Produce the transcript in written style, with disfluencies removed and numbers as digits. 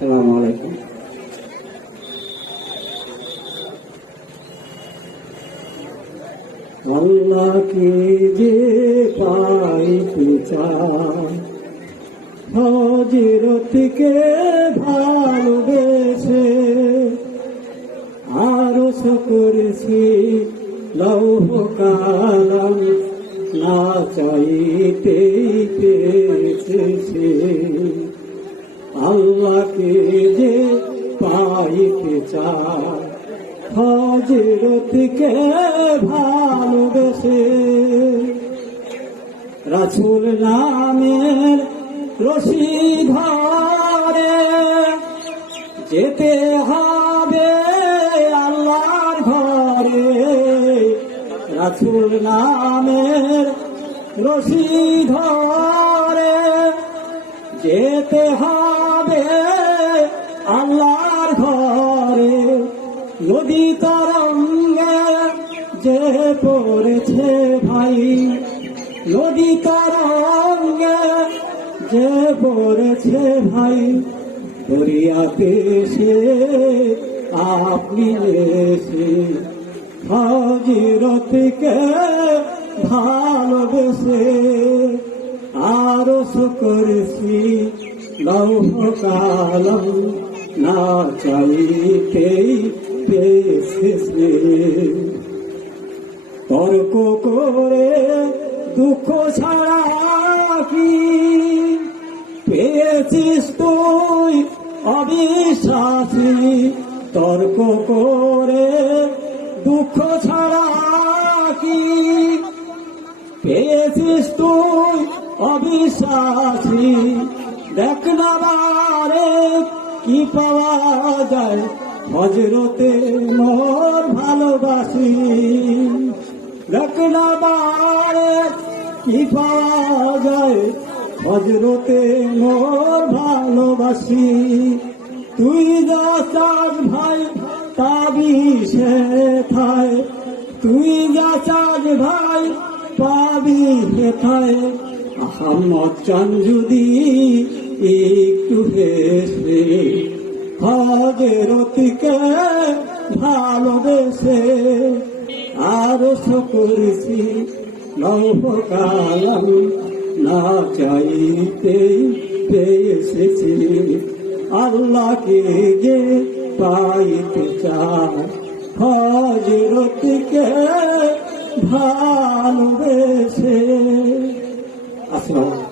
আসসালামু আলাইকুম। আল্লাহকে যে পাইতে চায়, হযরতকে ভালোবেসে আরশ করেছি লৌহ কালাম, না চাইতেই পেয়েছে সে। আল্লাহকে যে পাইতে চায়, হযরতকে ভালোবেসে রাসূল নামের রশি ধরে যেতে হবে আল্লাহর ঘরে। রাসূল নামের রশি ধরে যেতে হবে আল্লাহর ঘরে। নদী তরঙ্গে যে পড়েছে ভাই, নদী তরঙ্গে যে পড়েছে ভাই, দরিয়াতে সে আপনি এসে হযরতকে ভালোবেসে আরশ করেছি লৌহ কালাম, না চাইতেই পেয়েছে সে। তর্ক করে দুঃখ ছাড়া কি পেয়েছিস তুই অবিশ্বাসী? তর্ক করে দুঃখ ছাড়া কি পেয়েছিস তুই অবিশ্বাসী? দেখ না বারে কি পাওয়া যায়, হযরতে মোর ভালোবাসি। দেখ না বারে কি পাওয়া যায়, হযরতে মোর ভালোবাসি। তুই যা চাস ভাই পাবি সেথায়, তুই যা চাস ভাই পাবি সেথায়। আহমদ চান যদি একটু হেসে হযরতকে ভালোবেসে আরশ করেছি লৌহ কালাম, না চাইতেই পেয়েছি। আল্লাহকে যে পাইতে চায়, হযরতকে ভালোবেসে। আসসালামু আলাইকুম।